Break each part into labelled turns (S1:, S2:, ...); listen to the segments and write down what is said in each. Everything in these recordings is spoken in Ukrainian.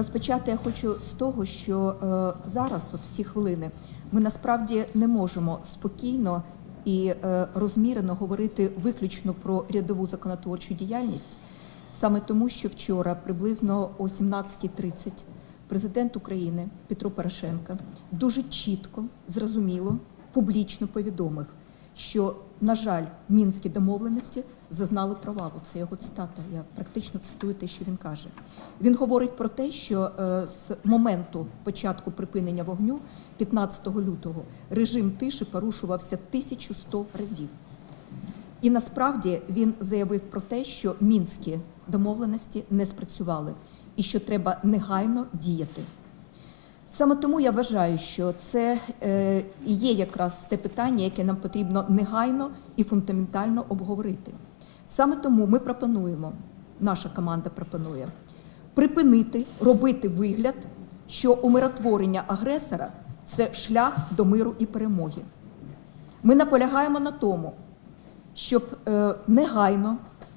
S1: Розпочати я хочу з того, що е, зараз, от всі хвилини, ми насправді не можемо спокійно і е, розмірено говорити виключно про рядову законотворчу діяльність, саме тому, що вчора, приблизно о 17.30, президент України Петро Порошенко дуже чітко, зрозуміло, публічно повідомив, що, на жаль, мінські домовленості зазнали провалу. Це його цитата. Я практично цитую те, що він каже. Він говорить про те, що е, з моменту початку припинення вогню, 15 лютого, режим тиші порушувався 1100 разів. І насправді він заявив про те, що мінські домовленості не спрацювали і що треба негайно діяти. Саме тому я вважаю, що це е, і є якраз те питання, яке нам потрібно негайно і фундаментально обговорити. Саме тому ми пропонуємо, наша команда пропонує припинити робити вигляд, що умиротворення агресора це шлях до миру і перемоги. Ми наполягаємо на тому, щоб е, негайно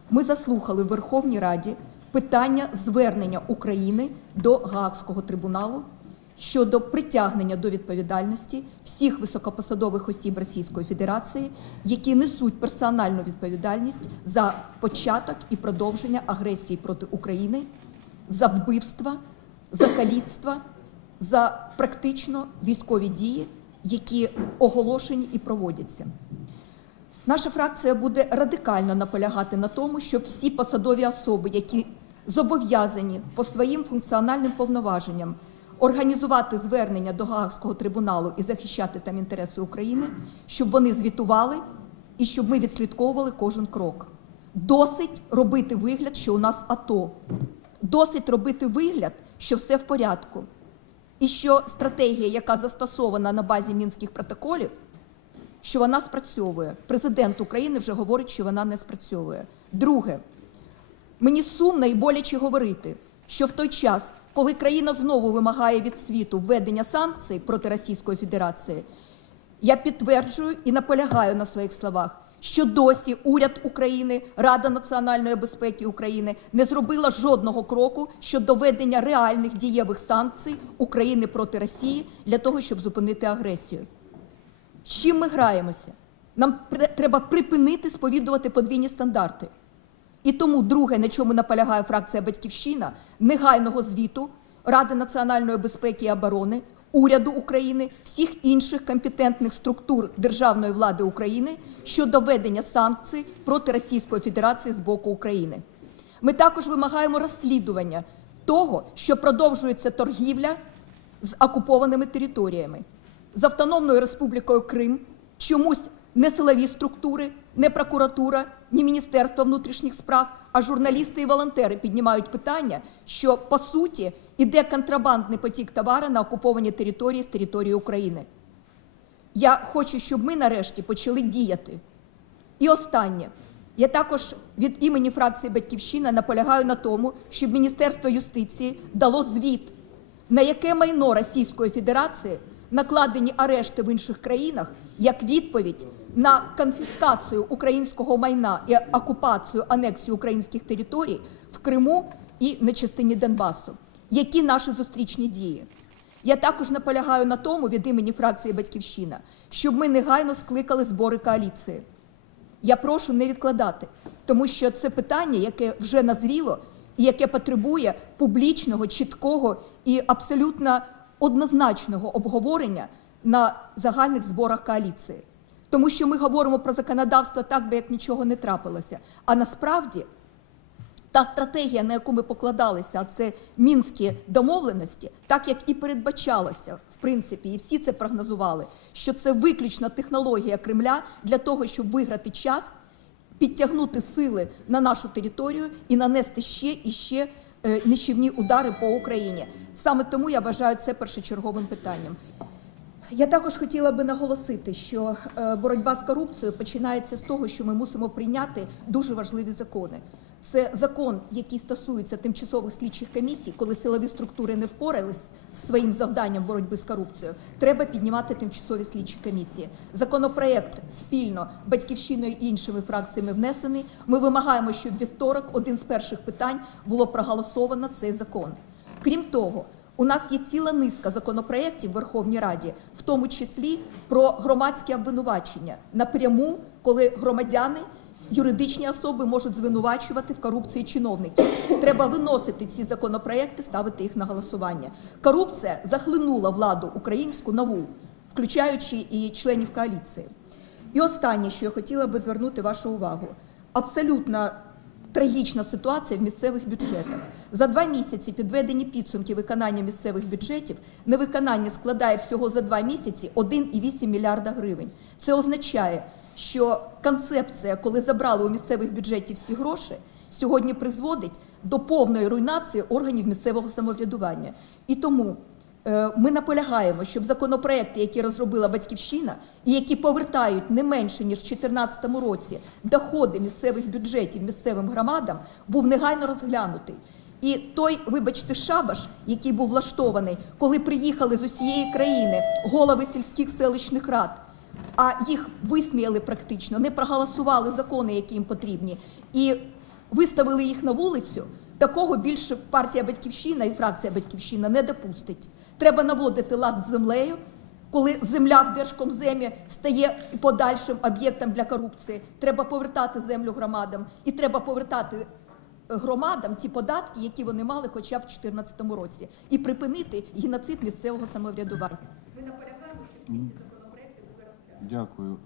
S1: ми заслухали в Верховній Раді питання звернення України до Гаагського трибуналу щодо притягнення до відповідальності всіх високопосадових осіб Російської Федерації, які несуть персональну відповідальність за початок і продовження агресії проти України, за вбивства, за каліцтва, за практично військові дії, які оголошені і проводяться. Наша фракція буде радикально наполягати на тому, щоб всі посадові особи, які зобов'язані по своїм функціональним повноваженням організувати звернення до Гаагського трибуналу і захищати там інтереси України, щоб вони звітували і щоб ми відслідковували кожен крок. Досить робити вигляд, що у нас АТО. Досить робити вигляд, що все в порядку. І що стратегія, яка застосована на базі мінських протоколів, що вона спрацьовує. Президент України вже говорить, що вона не спрацьовує. Друге, мені сумно і боляче говорити, що в той час, коли країна знову вимагає від світу введення санкцій проти Російської Федерації, я підтверджую і наполягаю на своїх словах, що досі уряд України, Рада національної безпеки України не зробила жодного кроку щодо введення реальних дієвих санкцій України проти Росії для того, щоб зупинити агресію. З чим ми граємося? Нам треба припинити сповідувати подвійні стандарти. І тому друге, на чому наполягає фракція Батьківщина, негайного звіту Ради національної безпеки і оборони, уряду України, всіх інших компетентних структур державної влади України щодо введення санкцій проти Російської Федерації з боку України. Ми також вимагаємо розслідування того, що продовжується торгівля з окупованими територіями з Автономною Республікою Крим чомусь не силові структури, не прокуратура, ні Міністерство внутрішніх справ, а журналісти і волонтери піднімають питання, що по суті іде контрабандний потік товару на окуповані території з території України. Я хочу, щоб ми нарешті почали діяти. І останнє. Я також від імені фракції Батьківщина наполягаю на тому, щоб Міністерство юстиції дало звіт, на яке майно Російської Федерації накладені арешти в інших країнах як відповідь на конфіскацію українського майна і окупацію анексію українських територій в Криму і на частині Донбасу. Які наші зустрічні дії? Я також наполягаю на тому від імені фракції Батьківщина, щоб ми негайно скликали збори коаліції. Я прошу не відкладати, тому що це питання, яке вже назріло і яке потребує публічного, чіткого і абсолютно однозначного обговорення на загальних зборах коаліції. Тому що ми говоримо про законодавство так, би як нічого не трапилося. А насправді та стратегія, на яку ми покладалися, а це мінські домовленості, так як і передбачалося, в принципі, і всі це прогнозували, що це виключно технологія Кремля для того, щоб виграти час, підтягнути сили на нашу територію і нанести ще і ще е, нищівні удари по Україні. Саме тому я вважаю це першочерговим питанням. Я також хотіла би наголосити, що е, боротьба з корупцією починається з того, що ми мусимо прийняти дуже важливі закони. Це закон, який стосується тимчасових слідчих комісій, коли силові структури не впорались з своїм завданням боротьби з корупцією. Треба піднімати тимчасові слідчі комісії. Законопроект спільно батьківщиною і іншими фракціями внесений. Ми вимагаємо, щоб вівторок один з перших питань було проголосовано цей закон. Крім того, у нас є ціла низка законопроєктів в Верховній Раді, в тому числі про громадське обвинувачення напряму, коли громадяни. Юридичні особи можуть звинувачувати в корупції чиновників. Треба виносити ці законопроекти, ставити їх на голосування. Корупція захлинула владу українську нову, включаючи і членів коаліції. І останнє, що я хотіла би звернути вашу увагу, абсолютно трагічна ситуація в місцевих бюджетах. За два місяці підведені підсумки виконання місцевих бюджетів. Невиконання складає всього за два місяці 1,8 мільярда гривень. Це означає, що концепція, коли забрали у місцевих бюджетів всі гроші, сьогодні призводить до повної руйнації органів місцевого самоврядування. І тому Ми наполягаємо, щоб законопроекти, які розробила батьківщина, і які повертають не менше ніж в 2014 році доходи місцевих бюджетів місцевим громадам, був негайно розглянутий. І той, вибачте, шабаш, який був влаштований, коли приїхали з усієї країни голови сільських селищних рад, а їх висміяли практично, не проголосували закони, які їм потрібні, і виставили їх на вулицю. Такого більше партія Батьківщина і фракція Батьківщина не допустить. Треба наводити лад з землею, коли земля в держкомземі стає подальшим об'єктом для корупції. Треба повертати землю громадам і треба повертати е, громадам ті податки, які вони мали хоча б в 2014 році, і припинити геноцид місцевого самоврядування. Ми наполягаємо, щоб всі ці законопроекти були розглянуті.
S2: Дякую.